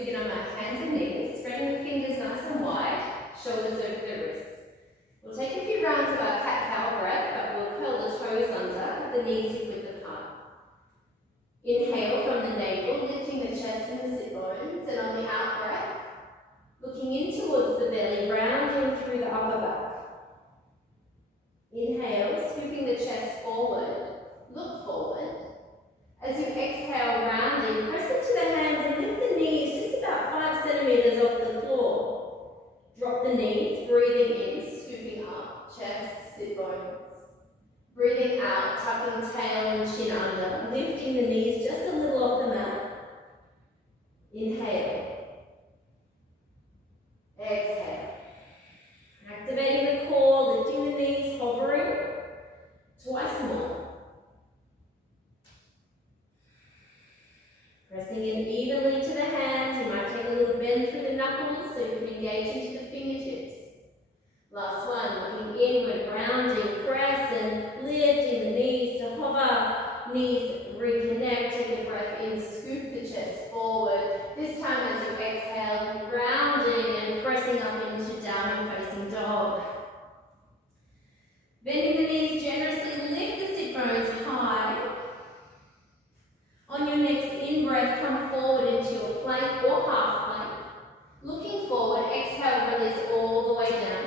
begin on my hands and knees, spreading the fingers nice and wide, shoulders over the wrists. We'll take a few rounds of our cat-cow breath, but we'll curl the toes under, the knees hip width apart. Inhale from the navel, lifting the chest and the sit bones, and on the out breath, looking in towards the belly, rounding through the upper back. Inhale, scooping the chest forward, look forward. As you exhale, rounding, press into the hands and lift the knees just about 5 centimeters off the floor. Drop the knees, breathing in, scooping up, chest, sit bones. Breathing out, tucking tail and chin under, lifting the knees just a little off the mat. Inhale. Exhale. Activating the core, lifting the knees, hovering. Twice more. Pressing in evenly to the hands. You might take a little bend through the knuckles so you can engage into the fingertips. Last one, looking inward, rounding, press and lifting the knees to hover. Knees reconnect, take a breath in, scoop the chest forward. This time as you exhale, rounding and pressing up into downward facing dog. Bending the knees generously, lift the sit bones high. On your next in-breath, come forward into your plank or half plank. Looking forward, exhale, release all the way down.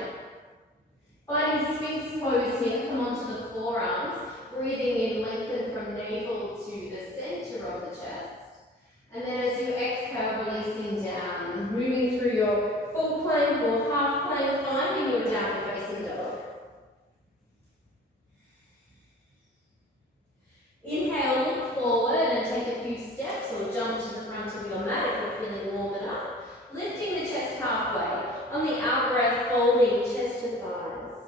Finding Sphinx pose here, come onto the forearms. Breathing in, lengthen from navel to the center of the chest. And then as you exhale, releasing down, moving through your full plank or half plank, finding your downward facing dog. Inhale, look forward and take a few steps or jump to the front of your mat if you're feeling warm enough. Lifting the chest halfway. On the out breath, folding chest to thighs.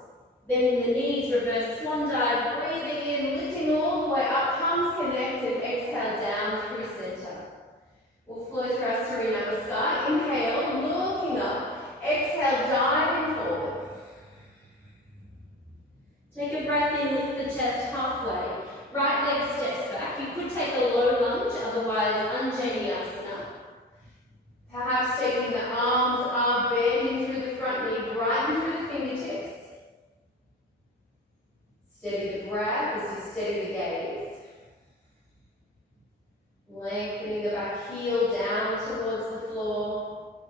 Bending the knees, reverse swan dive, breathing in, lifting all the way up, palms connected, exhale down through center. We'll flow through our Surya Namaskar. Inhale, looking up. Exhale, diving forward. Take a breath in, lift the chest halfway. Right leg steps back. You could take a low lunge, otherwise Anjaneyasana. Perhaps taking the arms are bending through the front knee, brighten through the fingertips. Steady the breath as you steady the gaze. Lengthening the back heel down towards the floor.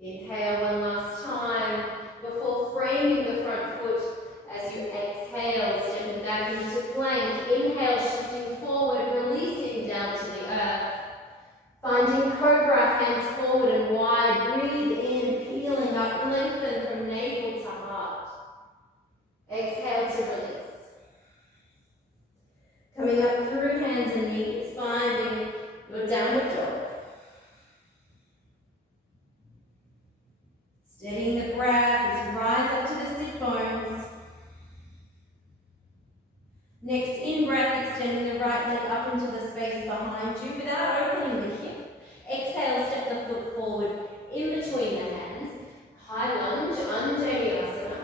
Inhale one last time before framing the front foot as you exhale, stepping back into plank. Inhale, shifting forward, releasing down to the earth. Finding cobra, hands forward and wide. Breathe in, peeling up, lengthen from navel to heart. Exhale to release. Coming up through hands and knees, finding your downward dog. Steadying the breath as you rise up to the sit bones. Next in-breath, extending the right leg up into the space behind you without opening the hip. Exhale, step the foot forward in between the hands. High lunge, Anjaneyasana.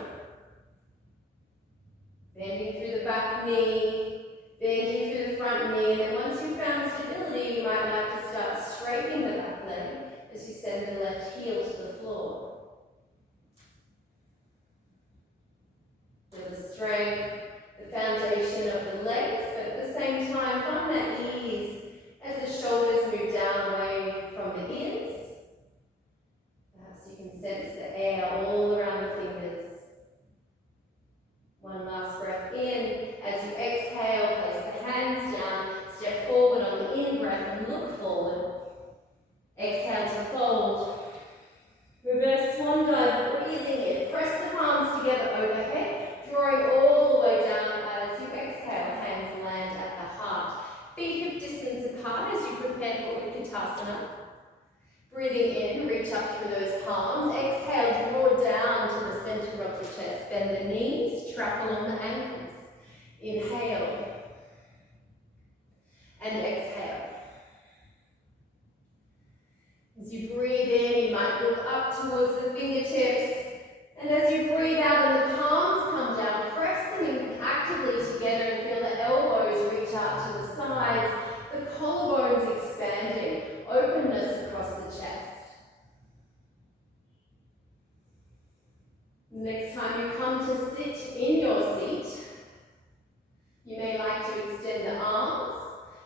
Bending through the back knee, bending through the front knee, and then once you've found stability, you might like to start straightening the back leg as you send the left heel to the floor. With the strength, the foundation of the legs, but at the same time, find that ease as the shoulders move down away from the ears. Perhaps you can sense the air all around the fingers. One last breath in. As you exhale, place the hands down, step forward on the in-breath and look forward. Exhale to fold.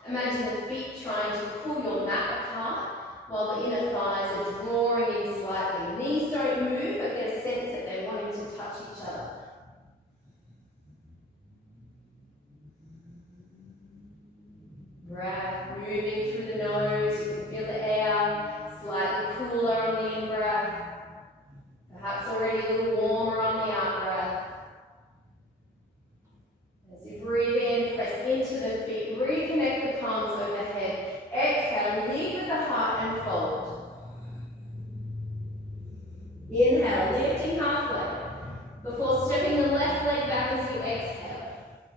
Imagine the feet trying to pull your mat apart while the inner thighs are drawing in slightly. Knees don't move, but get a sense that they're wanting to touch each other. Breath moving through the nose. You can feel the air slightly cooler on the in-breath. Perhaps already a little warmer on the out-breath. As you breathe in, press into the feet. Reconnect the palms overhead. Exhale, lead with the heart and fold. Inhale, lifting halfway. Before stepping the left leg back as you exhale.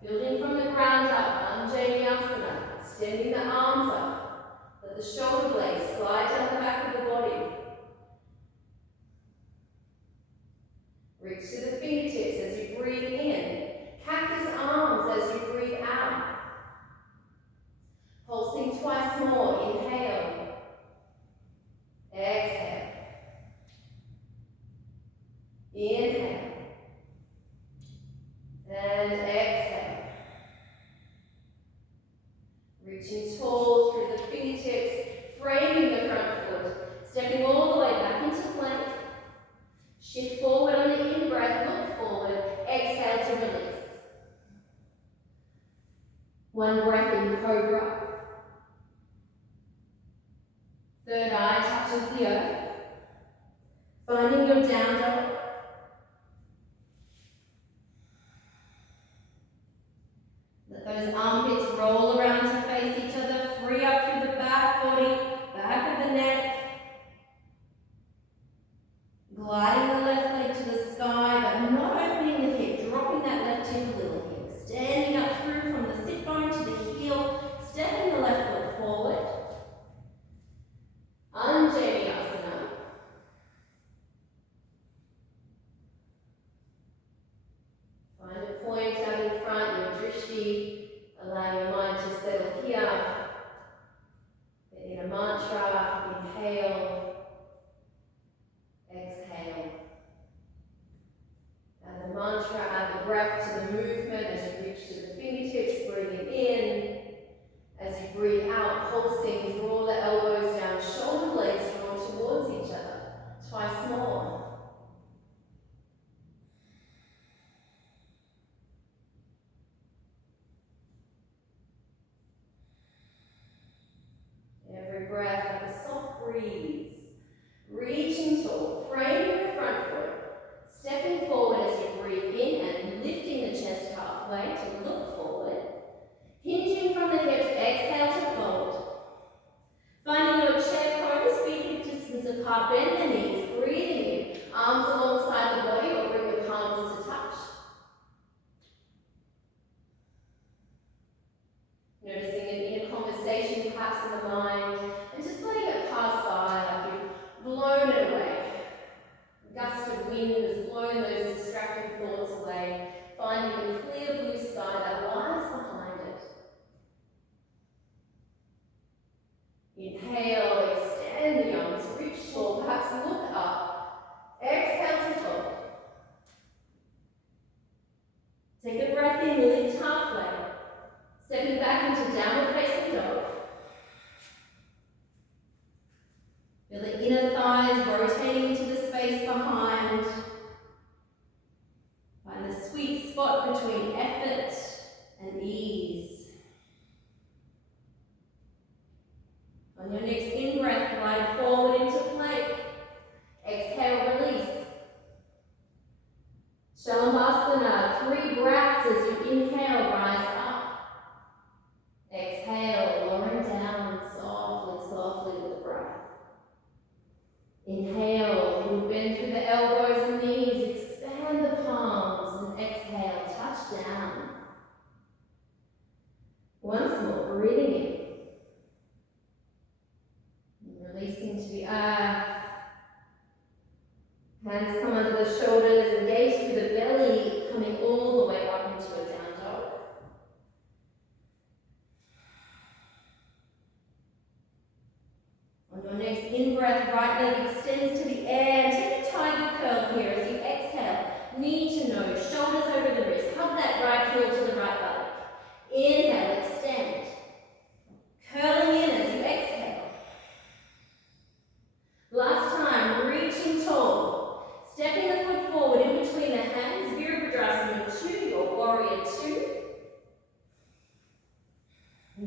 Building from the ground up, Anjaneyasana. Extending the arms up. Let the shoulder blades slide down the back of the body. Reach to the fingertips as you breathe in. Cactus arms as you breathe out. Pulsing twice more. Inhale. Exhale. Inhale. And exhale. Reaching tall through the fingertips, framing the front foot, stepping all the way back into plank. Shift forward on the in-breath, look forward, exhale to release. One breath in cobra. Third eye touches the earth. Finding your down dog. Let those armpits roll around to face each other. Free up through the back body, back of the neck. Gliding the left leg to the sky, but not opening the hip, dropping that left hip a little here. Standing up through from the sit bone to the heel, stepping the left foot forward. Anjaneyasana. Find a point out in front, your drishti. Allow your mind to settle here. In a mantra, inhale, exhale. Add the mantra, add the breath to the movement as you reach to the fingertips, breathing in. As you breathe out, pulsing, draw the elbows down, shoulder blades drawn towards each other. Twice more. Every breath like a soft breeze. Reaching tall, framing the front foot. Stepping forward as you breathe in and lifting the chest halfway to look forward. Hinging from the hips, exhale to fold. Finding your chair pose, feet hip distance apart, bend the knees, breathing in. Arms alongside the body or bring the palms to touch. Noticing an inner conversation perhaps in the mind, and just letting it pass by like you've blown it away. A gust of wind has blown those distracting thoughts away, finding a clear blue sky that lies behind it. Inhale, extend the arms, reach tall, perhaps look up. Exhale to fold. Take a breath in, lift halfway. Stepping back into downward facing dog. Feel the inner thighs rotating to the space behind. Find the sweet spot between effort and ease. On your next in-breath, glide forward into plank. Exhale, release. Shalabhasana, 3 breaths as you inhale, rise up. Exhale, lowering down softly, softly with the breath. Inhale, you bend through the elbows and knees, expand the palms, and exhale, touch down. Once more, breathing in. And releasing to the earth. Hands come under the shoulders, engage through the belly, coming all the way up into a down dog. On your next in-breath, right leg extends to the air. Take a tiger curl here as you exhale. Knee to nose, shoulders over the wrist. Hug that right heel to the right buttock. Inhale, extend.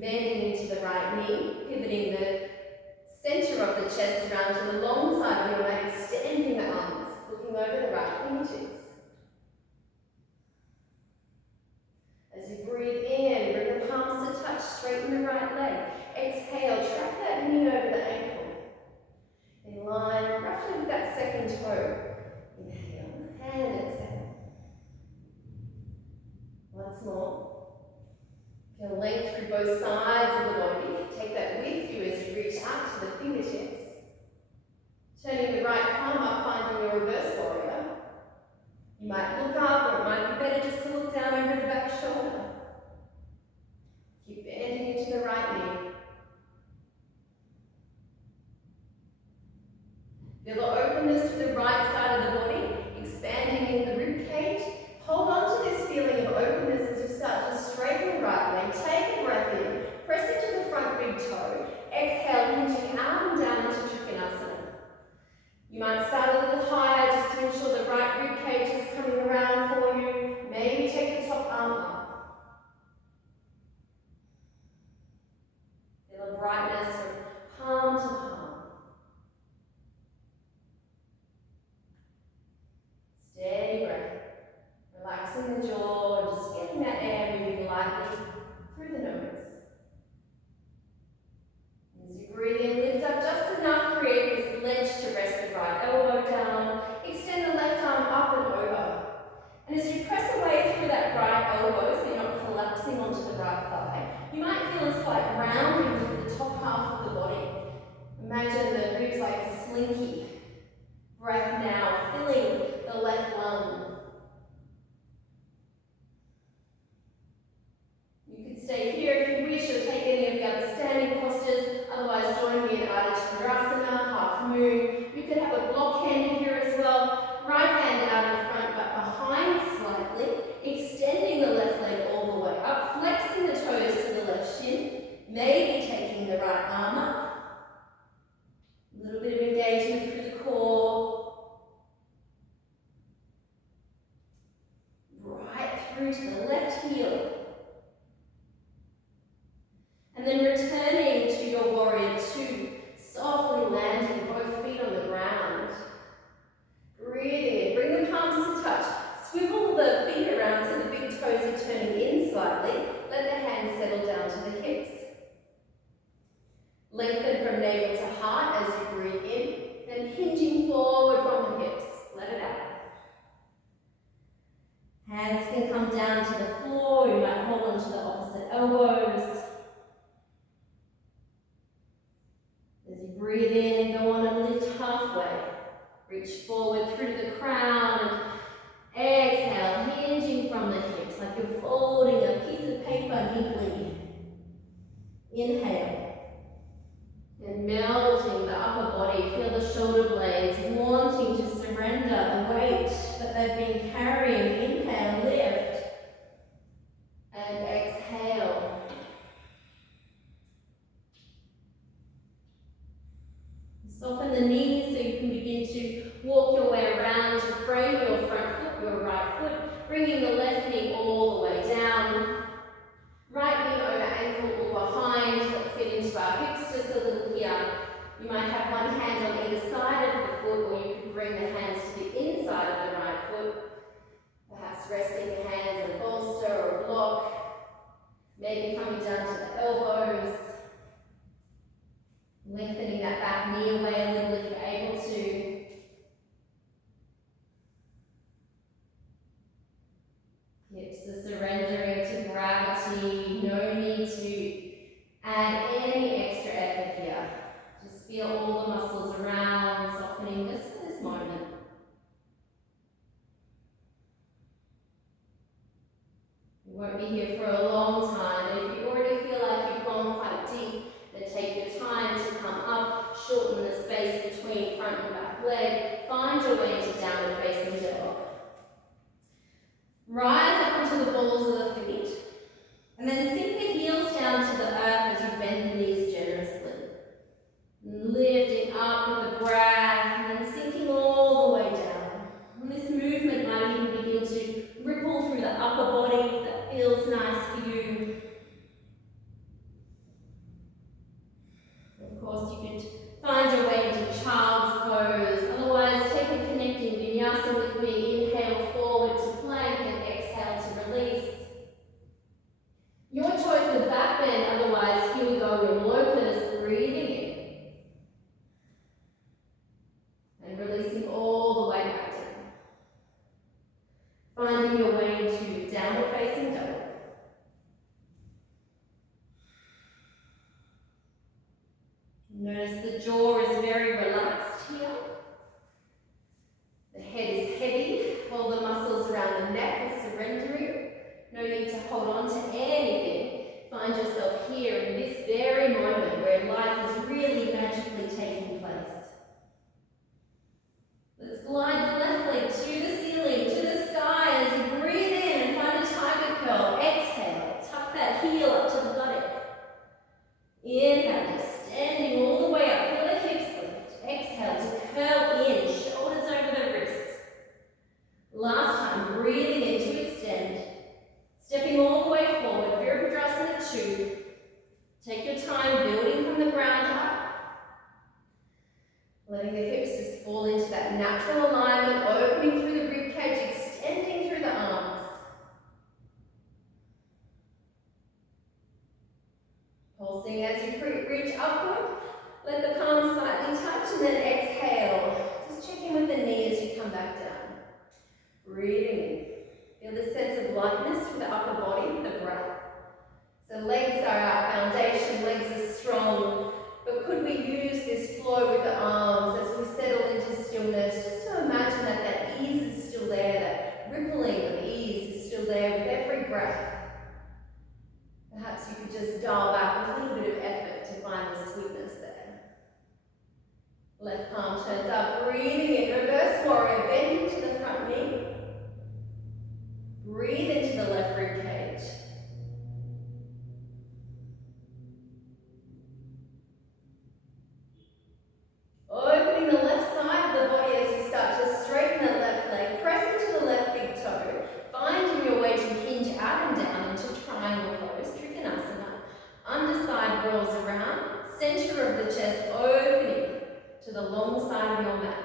Bending into the right knee, pivoting the center of the chest around to the long side of your mat, extending the arms, looking over the right fingertips. As you breathe in, bring the palms to touch, straighten the right leg. Exhale, track that knee over the ankle. In line, roughly with that second toe. Inhale and exhale. Once more. Feel length through both sides of the body. Take that with you as you reach out to the fingertips. Turning the right palm up, finding your reverse warrior. You might look up, or it might be better just to look down over the back shoulder. Keep bending into the right knee. Feel the openness to the right side of the body, expanding in the rib cage. Hold on to this feeling of openness as you start to straighten the right leg. Take a breath in, press into the front big toe. Exhale, hinging out and down into Trikonasana. You might start a little higher just to ensure the right rib cage is coming around for you. Maybe take the top arm up. Feel the brightness from palm to palm. Steady breath. Relaxing the jaw and just getting that air moving lightly through the nose. As you breathe in, lift up just enough, create this ledge to rest the right elbow down. Extend the left arm up and over. And as you press away through that right elbow, so you're not collapsing onto the right thigh, you might feel a slight rounding through the top half of the body. Imagine the ribs like a slinky. Breath now, filling the left lung. Stay here if you wish, or take any of the other standing postures. Otherwise, join me in Ardha Chandrasana, half moon. You could have a block hand here as well. Right hand out in front, but behind slightly. Extending the left leg all the way up. Flexing the toes to the left shin. Maybe taking the right arm up. A little bit of engagement through the core. Right through to the left heel. And then returning to your warrior two, softly landing both feet on the ground. Breathing in, bring the palms to touch. Swivel the feet around so the big toes are turning in slightly. Let the hands settle down to the hips. Lengthen from navel to heart as you breathe in, then hinging forward from the hips. Let it out. Hands can come down to the floor. You might hold onto the opposite elbows. Breathe in, go on and lift halfway. Reach forward through the crown and exhale, hinging from the hips like you're folding a piece of paper neatly. Inhale. And melting the upper body, feel the shoulder blades wanting to surrender the weight that they've been carrying. Inhale, lift. And exhale. Soften the knees so you can begin to walk your way around to frame your front foot, your right foot, bringing the left knee all the way down. Right knee over ankle or behind. Let's get into our hips just a little here. You might have one hand on either side of the foot, or you can bring the hands to the inside of the right foot. guys. Here we go in locust, breathing in. And releasing all the way back down. Finding your way to downward facing dog. Notice the jaw is very relaxed here. The head is heavy. All the muscles around the neck are surrendering. No need to hold on to anything. Find yourself here in this very moment where life is really magically taking place. Let's glide the left leg to the ceiling, to the sky as you breathe in and find a tiger curl. Exhale, tuck that heel up to the buttock. Inhale, extending all the way up. Feel the hips lift. Exhale to curl in, shoulders over the wrists. Last time, breathing in to extend. Stepping all the way forward, Virabhadrasana 2. Take your time building from the ground up. Letting the hips just fall into that natural alignment, opening through the ribcage, extending through the arms. Pulsing as you reach upward. Let the palms slightly touch and then exhale. Just checking with the knee as you come back down. Breathing in. Feel this sense of lightness through the upper body with the breath. So legs are our foundation, legs are strong. But could we use this flow with the arms as we settle into stillness, just to imagine that that ease is still there, that rippling of ease is still there with every breath. Perhaps you could just dial back a little bit of effort to find the sweetness there. Left palm turns up, breathing in, reverse warrior, bending to the front knee. Breathe into the left rib cage. Opening the left side of the body as you start to straighten that left leg. Press into the left big toe. Finding your way to hinge out and down into triangle pose, Trikonasana. Underside rolls around. Center of the chest opening to the long side of your mat.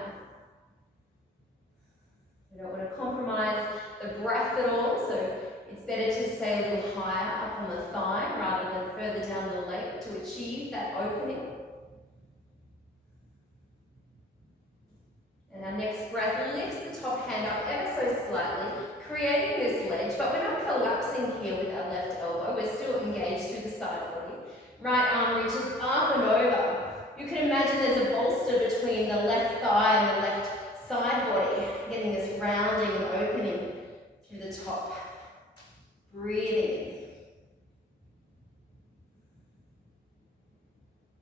You don't want to compromise the breath at all, so it's better to stay a little higher up on the thigh rather than further down the leg to achieve that opening. And our next breath lifts the top hand up ever so slightly, creating this ledge, but we're not collapsing here with our left elbow. We're still engaged through the side body. Right arm reaches up and over. You can imagine there's a bolster between the left thigh and the left side body, getting this rounding and opening through the top. Breathing.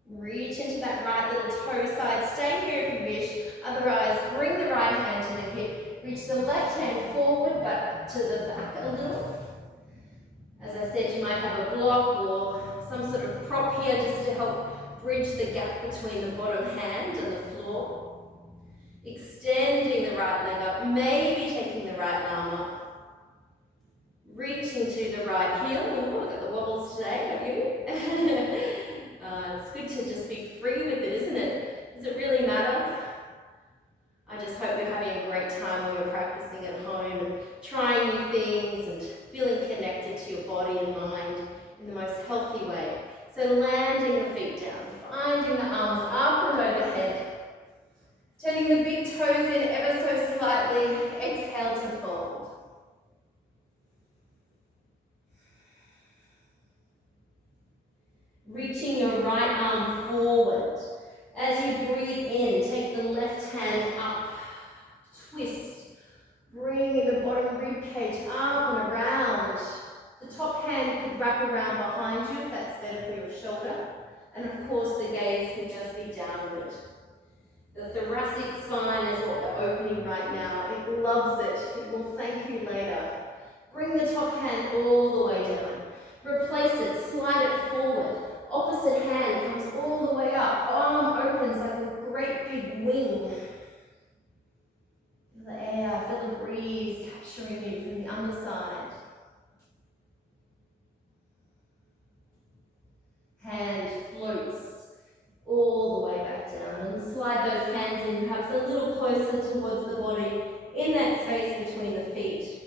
Reach into that right little toe side. Stay here if you wish. Otherwise, bring the right hand to the hip. Reach the left hand forward, but to the back a little. As I said, you might have a block or some sort of prop here just to help bridge the gap between the bottom hand and the floor. Extending the right leg up, maybe taking the right arm up. Reaching to the right heel. Oh, I've got the wobbles today, have you? It's good to just be free with it, isn't it? Does it really matter? I just hope you're having a great time when you're practicing at home and trying new things and feeling connected to your body and mind in the most healthy way. So landing the feet down, finding the arms up and overhead, turning the big toes in ever so slightly. Exhale to fold. Reaching your right arm forward. As you breathe in, take the left hand up. Twist. Bring the bottom rib cage up and around. The top hand could wrap around behind you if that's better for your shoulder. And of course the gaze can just be downward. The thoracic spine is what we're opening right now. It loves it. It will thank you later. Bring the top hand all the way down. Replace it, slide it forward. Opposite hand comes all the way up. Arm opens like a great big wing. Feel the air, feel the breeze capturing you from the underside. Hand floats all the way back down and slide those hands in perhaps a little closer towards the body in that space between the feet.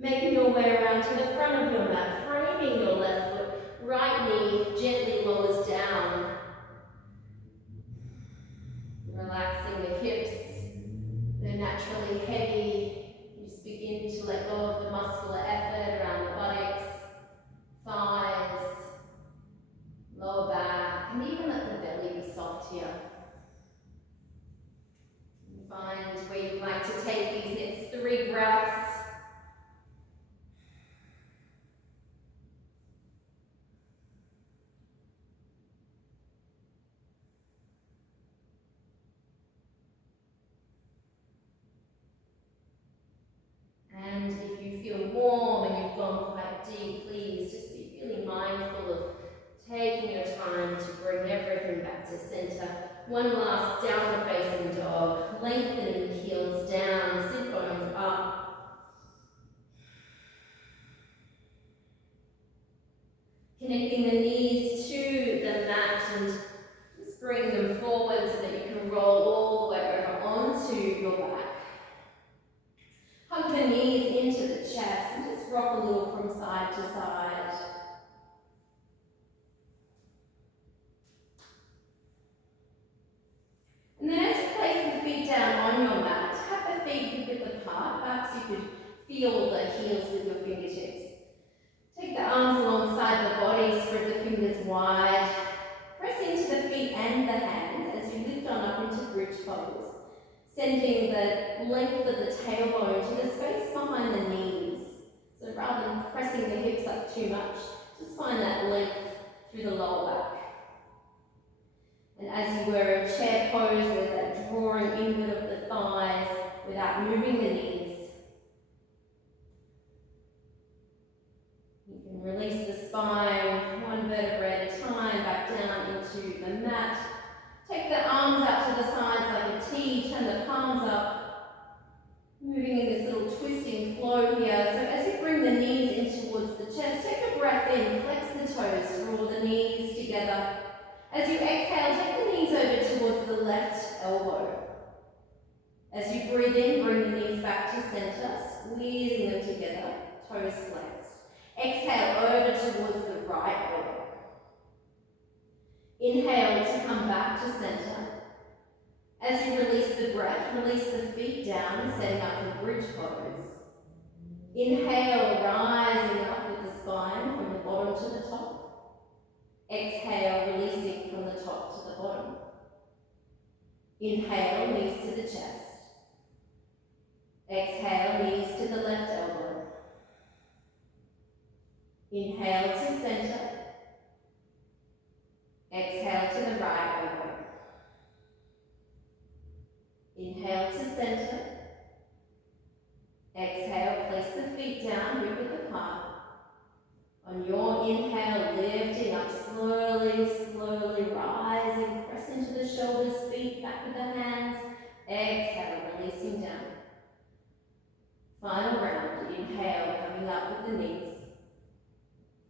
Making your way around to the front of your mat, framing your left foot, right knee gently lowers down. Relaxing the hips, they're naturally heavy. You just begin to let go of the muscular effort around the buttocks, thighs, lower back, and even let the belly be soft here. And find where you'd like to take these next 3 breaths. And if you feel warm and you've gone quite deep, please just be really mindful of taking your time to bring everything back to center. One last downward facing dog, lengthening the heels down, sit bones up. Connecting the knees to the mat and just bring them forward so that you can roll all the way over onto your back. Hug the knees into the chest and just rock a little from side to side. And then as you place the feet down on your mat, tap the feet hip-width apart. Perhaps you could feel the heels with your fingertips. Take the arms alongside the body, spread the fingers wide. Press into the feet and the hands as you lift on up into bridge pose. Sending the length of the tailbone to the space behind the knees. So rather than pressing the hips up too much, just find that length through the lower back. And as you were in chair pose, there's that drawing inward of the thighs without moving the knees. You can release the spine, one vertebra at a time, back down into the mat. Take the arms out to the sides like a T, turn the palms up, moving in this little twisting flow here. So as you bring the knees in towards the chest, take a breath in, flex the toes, draw the knees together. As you exhale, take the knees over towards the left elbow. As you breathe in, bring the knees back to center, squeezing them together, toes flexed. Exhale over towards the right elbow. Inhale to come back to center. As you release the breath, release the feet down, setting up the bridge pose. Inhale, rising up with the spine from the bottom to the top. Exhale, releasing from the top to the bottom. Inhale, knees to the chest. Exhale, knees to the left elbow. Inhale to center. Exhale to the right elbow. Inhale to center. Exhale, place the feet down, hip-width apart. On your inhale, lifting up slowly, slowly rising. Press into the shoulders, feet back with the hands. Exhale, releasing down. Final round, inhale, coming up with the knees.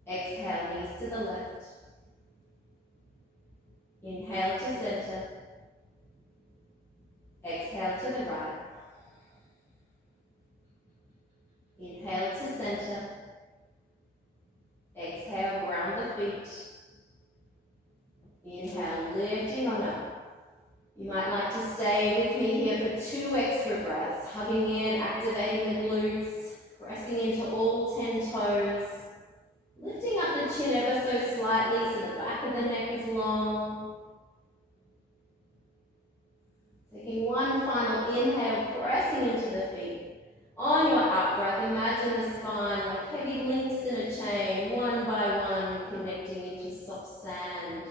Exhale, knees to the left. Inhale to center. Exhale to the right. Inhale to center. Exhale, ground the feet. Inhale, lifting on up. You might like to stay with me here for 2 extra breaths, hugging in, activating the glutes, pressing into all 10 toes, lifting up the chin ever so slightly so the back of the neck is long. Taking one final inhale, pressing into the feet. On your out breath, imagine the spine like heavy links in a chain, one by one, connecting into soft sand.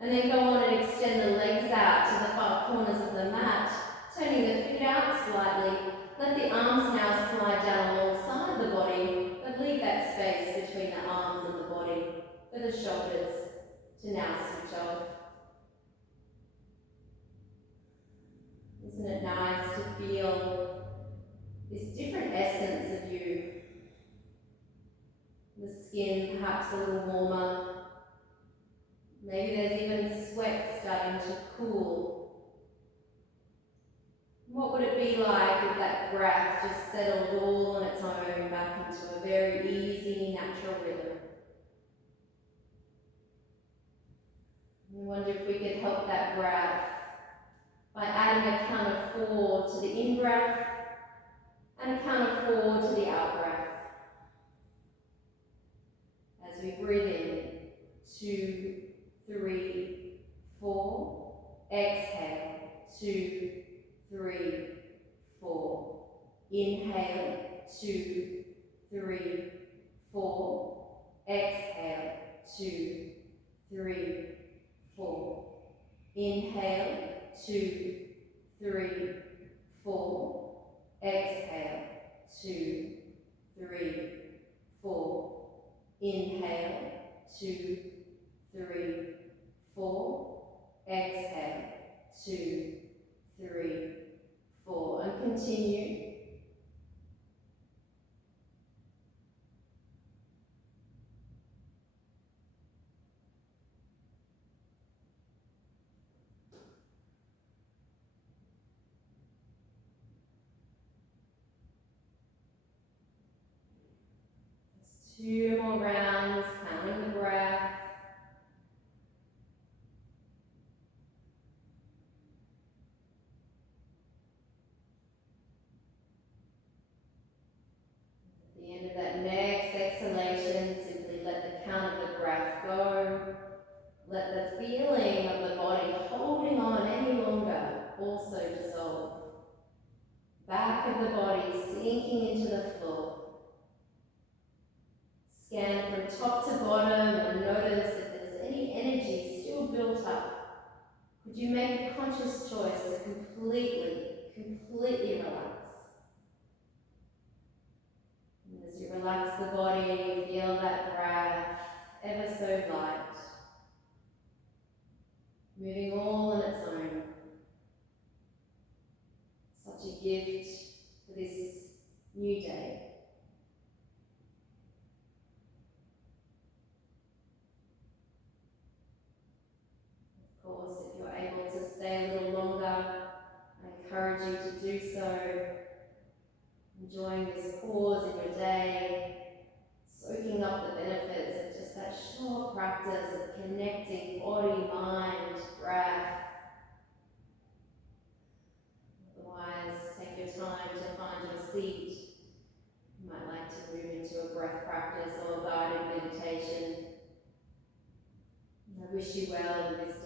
And then go on and extend the legs out to the far corners of the mat, turning the feet out slightly. Let the arms now slide down alongside the body, but leave that space between the arms and the body for the shoulders to now switch off. Isn't it nice to feel this different essence of you? The skin perhaps a little warmer. Maybe there's even sweat starting to cool. What would it be like if that breath just settled all on its its own back into a very easy, natural rhythm. I wonder if we could help that breath by adding a count of 4 to the in-breath and a count of 4 to the out-breath. As we breathe in, 2, 3, 4. Exhale, 2, 3, 4. Inhale, 2, 3, 4. Exhale, 2, 3, 4. Inhale, 2, 3, 4. Exhale, 2, 3, 4. Inhale, 2, 3, 4. Exhale, 2, 3, 4. And continue. Just 2 more rounds, counting the breath. At the end of that next exhalation, simply let the count of the breath go. Let the feeling of the body holding on any longer also dissolve. Back of the body sinking into the floor. Scan from top to bottom and notice if there's any energy still built up. Could you make a conscious choice to completely relax? And as you relax the body, feel that breath ever so light, moving all on its own. Such a gift for this new day. Of course, if you're able to stay a little longer, I encourage you to do so. Enjoying this pause in your day, soaking up the benefits of just that short practice of connecting body, mind, breath. Otherwise, take your time to find your seat. You might like to move into a breath practice or a guided meditation. I wish you well in this